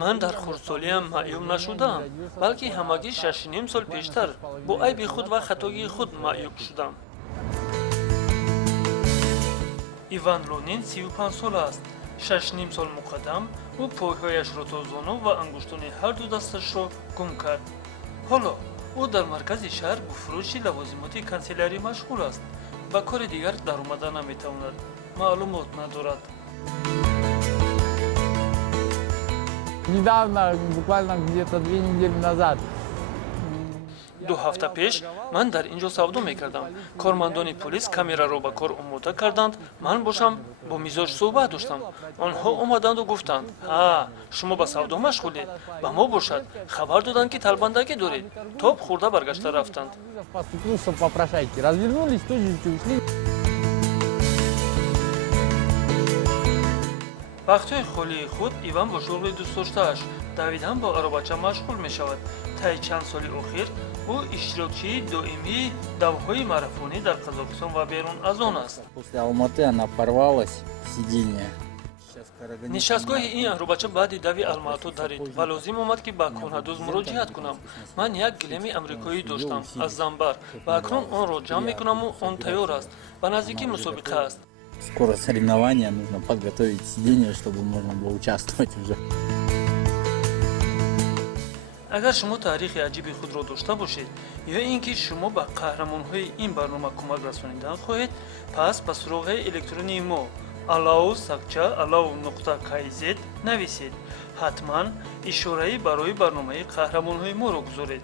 ман дар хурдсолиам маъюб нашудам, балки ҳамагӣ 6.5 сол пештар бо айби худ ва хатоии худ маъюб шудам. иван Лунин 35 сол аст. 6.5 сол муқаддам ӯ пойҳояшро то зону ва ангуштони ҳарду дасташро гум кард. ҳоло ӯ дар маркази шаҳр бо фурӯши лавозимоти канселярӣ машғул аст. ба кори дигар даромада наметавонад, маълумот надорад. Недавно, буквально где-то 2 недели назад. 2 ҳафта пеш ман дар инҷо савдо мекардам. Кормандони полис камераро ба кор омода карданд. Ман бошам бо мизоҷ суҳбат доштам. онҳо омаданду гуфтанд: ҳа, шумо ба савдо машғулед, ба мо бошад, хабар доданд ки талбандагӣ доред. Тоб хӯрда баргашта рафтанд. Поступился попрошайки, развернулись, тут же ушли. вақтҳои холии худ иван бо шуғли дӯстдоштааш давидан бо аробача машғул мешавад. таи чанд соли охир ӯ иштирокчии доимии давҳои марафонӣ дар Қазоқистон ва берун аз он аст. После Алматы она порвалась, сиденье. нишастгоҳи ин аробача баъди дави алмату дарид ва лозим омад ки ба конадӯз муроҷиат кунам. ман як гилеми амрикоӣ доштам аз занбар ва акнун онро ҷамъ мекунаму он тайёр аст. ба наздикӣ мусобиқа аст. Скоро соревнования, нужно подготовить сиденье, чтобы можно было участвовать уже. агар шумо таърихи аҷиби худро дошта бошед ё ин ки шумо ба қаҳрамонҳои ин барнома кӯмак расонидан хоҳед, пас ба суроғи электронии мо allow.kz нависед. ҳатман ишораи барои барномаи қаҳрамонҳои моро гузоред.